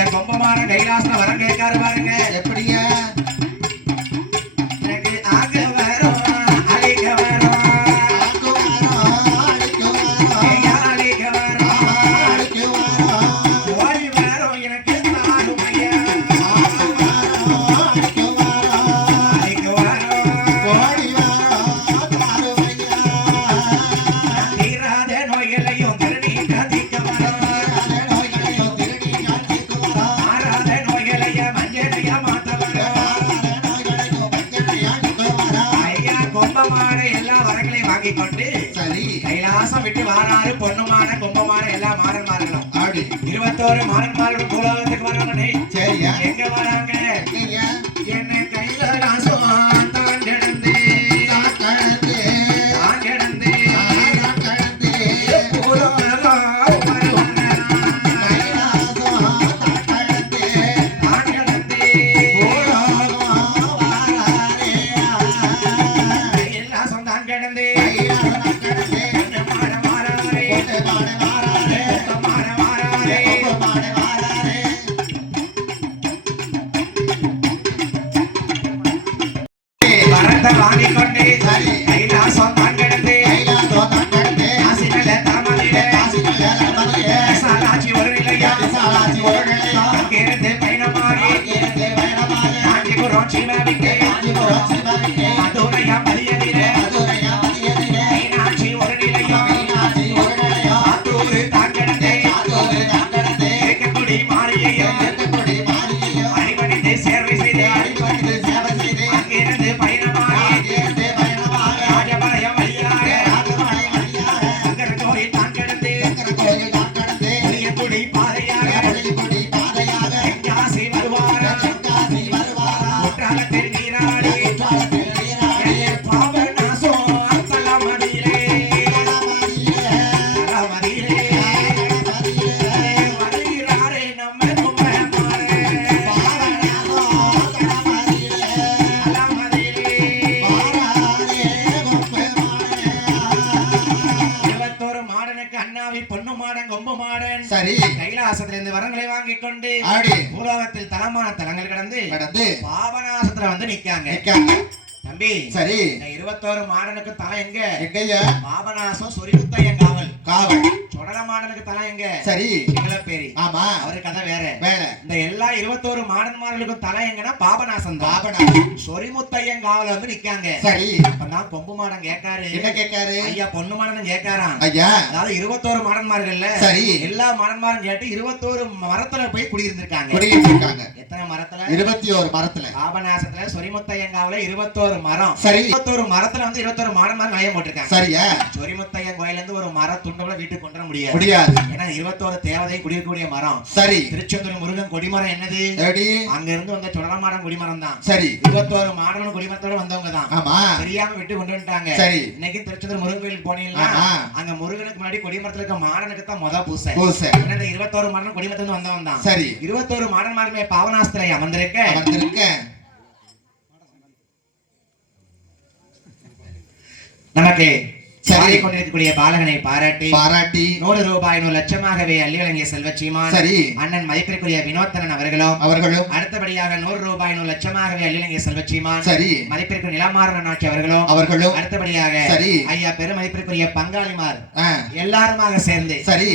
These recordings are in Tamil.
ஐயா கொம்பமான கைலாசன வரம் கேட்காரு பாருங்க. கொண்டு சரி. கைலாசம் விட்டு வாராறு பொண்ணுமான கும்பமான எல்லா மாறன்மார்களும். இருபத்தோரு மாறன்மார்களும் பூலோகத்துக்கு வரவனே சரியா? எங்க வராங்க? பூலோகத்தில் தலமான தலங்கள் கடந்து கடந்து பாபநாசத்துல வந்து நிக்காங்க நிக்காங்க தம்பி சரி. இருபத்தோரு மாடனுக்கு தலை எங்க? எங்கய்யா? பாபநாசம் சொரிமுத்தையன் காவல். காவல். சொடல மாடனுக்கு தலை எங்க? சரி. சிங்களப்பேரி. ஆமா. அவரு கதை வேற. வேலை இந்த எல்லா இருபத்தோரு மாடன்மார்களுக்கும் தலை எங்கன்னா பாபநாசம் தான். பாபனா சொரிமுத்தையன் காவல் வந்து நிக்காங்க. சரி. அப்பதான் கொம்பு மாடன் கேட்காரு என்ன கேட்காரு ஐயா பொண்ணு மாடன் கேட்காராம் ஐயா. அதாவது இருபத்தோரு மாடன்மார்கள்ல சரி. எல்லா மாடன்மாரும் கேட்டு இருபத்தோரு மரத்துல போய் குடியிருந்திருக்காங்க. குடியிட்டு இருக்காங்க எத்தனை மரத்துல? இருபத்தி ஒரு மரத்துல. பாபநாசத்துல சொரிமுத்தையங்காவில இருபத்தோரு மரம். சரி. இருபத்தோரு மரத்துல வந்து இருபத்தோரு மாடன்மார் நயம் போட்டிருக்காங்க. சரியா? சொரிமுத்தையன் கோயில இருந்து ஒரு மர துண்டு கூட வீட்டுக்கு கொண்டு வர முடியாது. முடியாது. ஏன்னா இருபத்தோரு தேவதை குடியிருக்கக்கூடிய மரம். சரி. திருச்செந்தூர் முருகன் கொடிமரம் என்னது? அங்க இருந்து வந்த சுடலமாடன் குடிமரம் தான். சரி. இருபத்தோரு மாடனும் குடிமரத்தோட வந்தவங்க தான். ஆமா. தெரியாம விட்டு கொண்டு வந்துட்டாங்க. சரி. இன்னைக்கு திருச்செந்தூர் முருகன் கோயிலுக்கு போனீங்கன்னா. அங்க முருகனுக்கு முன்னாடி கொடிமரத்துல இருக்க மாடனுக்கு தான் முத பூசை. பூசை. இருபத்தோரு மாடன் கொடிமரத்துல இருந்து வந்தவன் தான். சரி. இருபத்தோரு மாடன்மாருமே பாவனாஸ்திரை அமர்ந்திருக்க. வந்திருக்க நமக்கு சரி. கொண்டிருக்கக்கூடிய பாலகனை பாராட்டி பாராட்டி. நூறு ரூபாய் நூறு லட்சமாகவே அள்ளி வழங்கிய செல்வச்சீமான் சரி. அண்ணன் மதிப்பிற்குரிய வினோத்தனன் அவர்களும் அவர்களும். அடுத்தபடியாக நூறு ரூபாய் நூறு லட்சமாகவே அள்ளி வழங்கிய செல்வச்சீமான் சரி. மதிப்பிற்கு நிலமாறன் ஆட்சி அவர்களும் அவர்களும். அடுத்தபடியாக சரி. ஐயா பெருமதிப்பிற்குரிய பங்காளிமார் எல்லாருமாக சேர்ந்து சரி.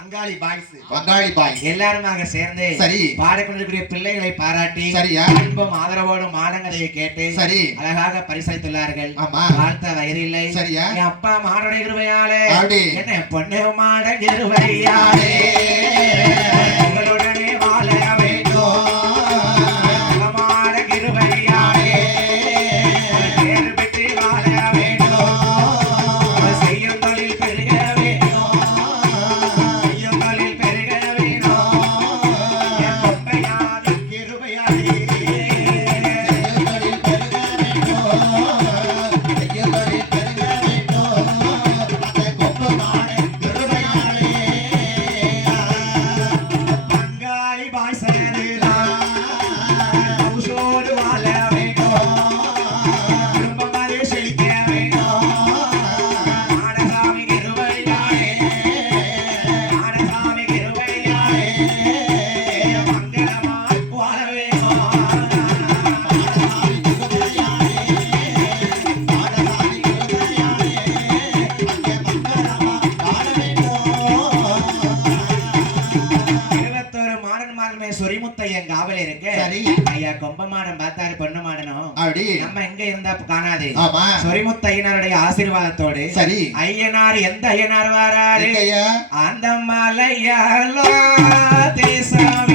பங்காளி பாய்ஸ். வங்காளி பாய் எல்லாருமாக சேர்ந்து சரி. பாடிக்கொண்டிருக்கிற பிள்ளைகளை பாராட்டி சரியா. அன்பும் ஆதரவோடும் மாடங்கதையை கேட்டு சரி. அழகாக பரிசளித்துள்ளார்கள். ஆமா. வாழ்த்த வயிறில்லை சரியா. என் அப்பா மாடனை கிருபையாலே அப்படி. என்ன பொண்ணு மாட கிருபையாலே. பாதுகாப்பு காணாது. ஆமா. சொரிமுத்த ஐயனாருடைய ஆசீர்வாதத்தோடு சரி. ஐயனார் எந்த ஐயனார் வாராரு? அந்த மலையாலோ தேசம்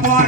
boy.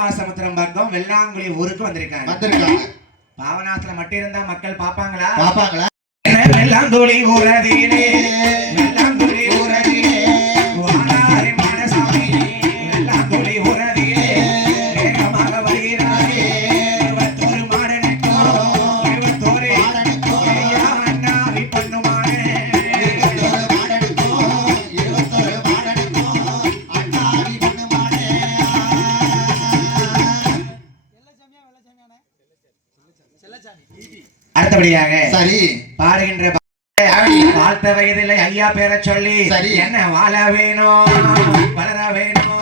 பாசமுத்திரம் பக்கம் வெள்ளாங்குழி ஊருக்கு வந்திருக்காங்க. வந்திருக்காங்க. பாவநாசத்துல மட்டும் இருந்தா மக்கள் பாப்பாங்களா பாப்பாங்களா வெள்ளாங்குழி ஊரதீனே அடுத்தபடியாக சரி. பாடுகின்ற பார்த்த வயதில் ஐயா பேர சொல்லி. சரி. என்ன வாழ வேணும்? வளர வேணும்?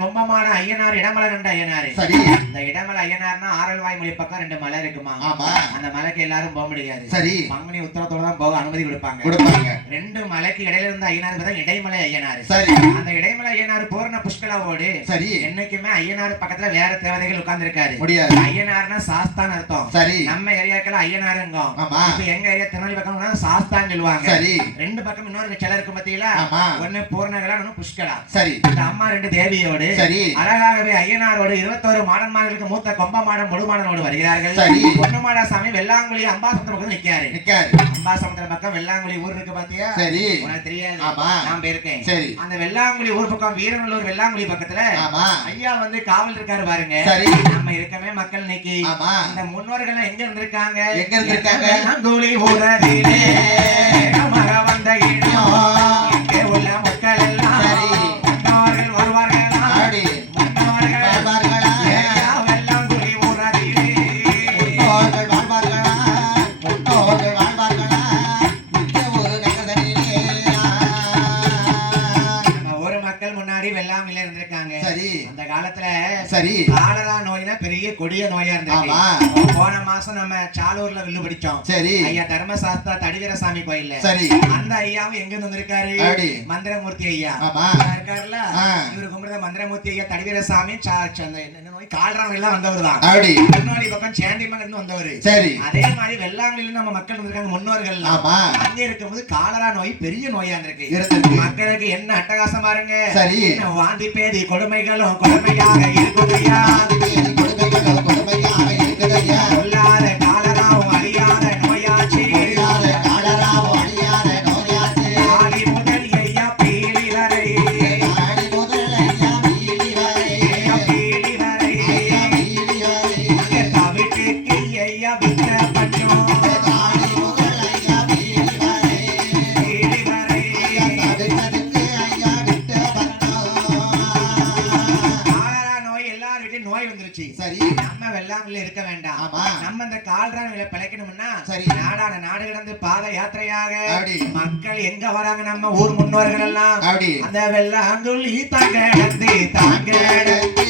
பொண்ணு மாடன் கொம்ப மாடன் ஐயனார் இடமலை கண்ட ஐயனாரு. சரி. இந்த இடமலை ஐயனார்னா ஆரல்வாய் மொழி பக்கம் ரெண்டு மலை இருக்குமா? ஆமா. அந்த மலைக்கு எல்லாரும் போக முடியாது. சரி. பங்குனி உத்தரத்தோட தான் போக அனுமதி கொடுப்பாங்க. கொடுப்பாங்க. ரெண்டு மலைக்கு இடையில இருந்த ஐயனார் தான் இடைமலை ஐயனார். சரி. அந்த இடைமலை ஐயனார் பூர்ண புஷ்கலாவோடு சரி. என்னைக்குமே ஐயனார் பக்கத்துல வேற தேவதைகள் உட்கார்ந்து இருக்காரு முடியாது. ஐயனார்னா சாஸ்தான் அர்த்தம். சரி. நம்ம ஏரியாக்கள் ஐயனாருங்கும். ஆமா. இப்ப எங்க ஏரியா திருநெல்வேலி பக்கம்னா சாஸ்தான் சொல்லுவாங்க. சரி. ரெண்டு பக்கம் இன்னொரு பாத்தீங்களா? ஆமா. ஒண்ணு பூர்ணகலா ஒண்ணு புஷ்கலா. சரி. இந்த அம்மா ரெண்டு தேவியோடு சரி. அழகாகவே ஐயனாரோடு இருபத்தோரு மாடன்மார்களுக்கு மூத்த கொம்ப மாடன் முழு மாடனோடு வருகிறார்கள். சரி. பொண்ணு மாடா சாமி வெள்ளாங்குழி அம்பாசமுத்திரம் பக்கம் நிக்காரு நிக்காரு அம்பாசமுத்திரம் பக்கம் வெள்ளாங்குழி ஊர் இருக்கு பாத்தியா? சரி. உனக்கு தெரியாது. ஆமா. நான் போயிருக்கேன். சரி. அந்த வெள்ளாங்குழி ஊர் பக்கம் வீரநல்லூர் வெள்ளாங்குழி பக்கத்துல ஆமா. ஐயா வந்து காவல் இருக்காரு பாருங்க. சரி. நம்ம இருக்கவே மக்கள் இன்னைக்கு. ஆமா. அந்த முன்னோர்கள் எங்க இருந்திருக்காங்க? எங்க இருந்திருக்காங்க? வெள்ளாங்குழி ஊரதிலே சரி. காலரா நோய்னா பெரிய கொடிய நோயா. இருந்திருக்கு போன மாசம் நம்ம சாலூர்ல வில்லு பிடிச்சோம். சரி. ஐயா தர்மசாஸ்தா தடிவீரசாமி கோயில்ல. சரி. அந்த ஐயாவும் எங்க வந்திருக்காரு. மந்திரமூர்த்தி ஐயா. இருக்காருல்ல. இவரு கும்பிடுற மந்திரமூர்த்தி ஐயா தடிவீரசாமி கால்ராம் எல்லாம் வந்தவர் தான். முன்னாடி பக்கம் சேண்டிமங்க இருந்து வந்தவர். சரி. அதே மாதிரி வெள்ளாங்களில நம்ம மக்கள் வந்திருக்காங்க முன்னோர்கள் ஆமா. அங்க இருக்கும்போது காலரா நோய் பெரிய நோயா இருந்திருக்கு. மக்களுக்கு என்ன அட்டகாசம் பாருங்க. சரி. வாந்தி பேதி கொடுமைகளும் கொடுமையாக கொடுமையாக Yeah. வெள்ளாங்கல்ல இருக்க வேண்டாம் ஆமா. நம்ம இந்த கால்ரா நோயில பிழைக்கணும்னா சரி. நாடான நாடு கடந்து பாத யாத்திரையாக. மக்கள் எங்க வராங்க நம்ம ஊர் முன்னோர்கள் எல்லாம் அப்படி அந்த வெள்ளாங்குழி தாங்கடந்து தாங்கடந்து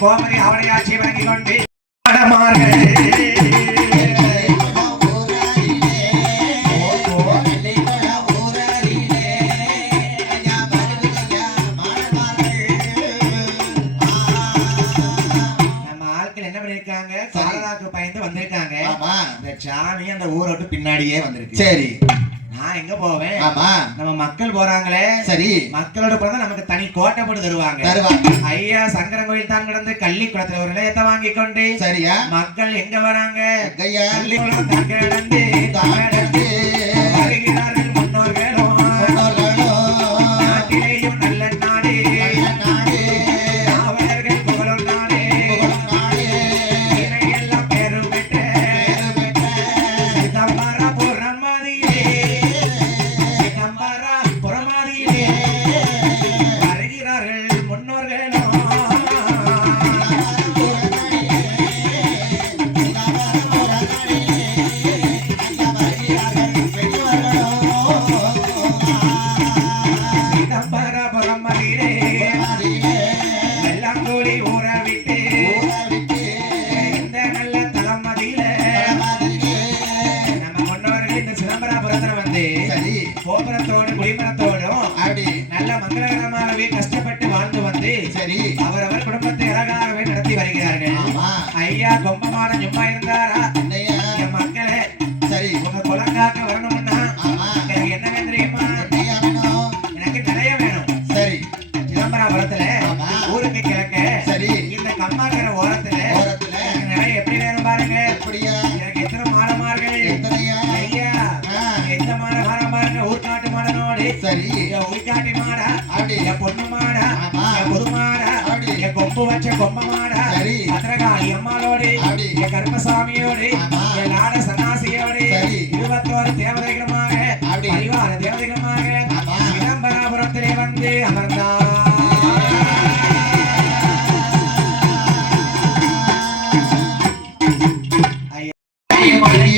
கோமதி அவடையாட்சி வணங்கி கொண்டு வடமார்கள். நம்ம ஆட்கள் என்ன பண்ணிருக்காங்க காலராக்கு பயந்து வந்திருக்காங்க. ஆமா. இந்த சாமி அந்த ஊரை விட்டு பின்னாடியே வந்திருக்கு. சரி. நான் எங்க போவேன்? ஆமா. நம்ம மக்கள் போறாங்களே. சரி. மக்களோட பிறந்தா நமக்கு தனி கோட்டை போட்டு தருவாங்க. தருவாங்க. ஐயா சங்கரன் கோயில் தான் கிடந்து கள்ளி குளத்துல ஒரு நிலையத்தை வாங்கி கொண்டு சரியா. மக்கள் எங்க வராங்க? கையா கள்ளி குளம் கிடந்து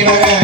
ஐயா